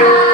Yeah.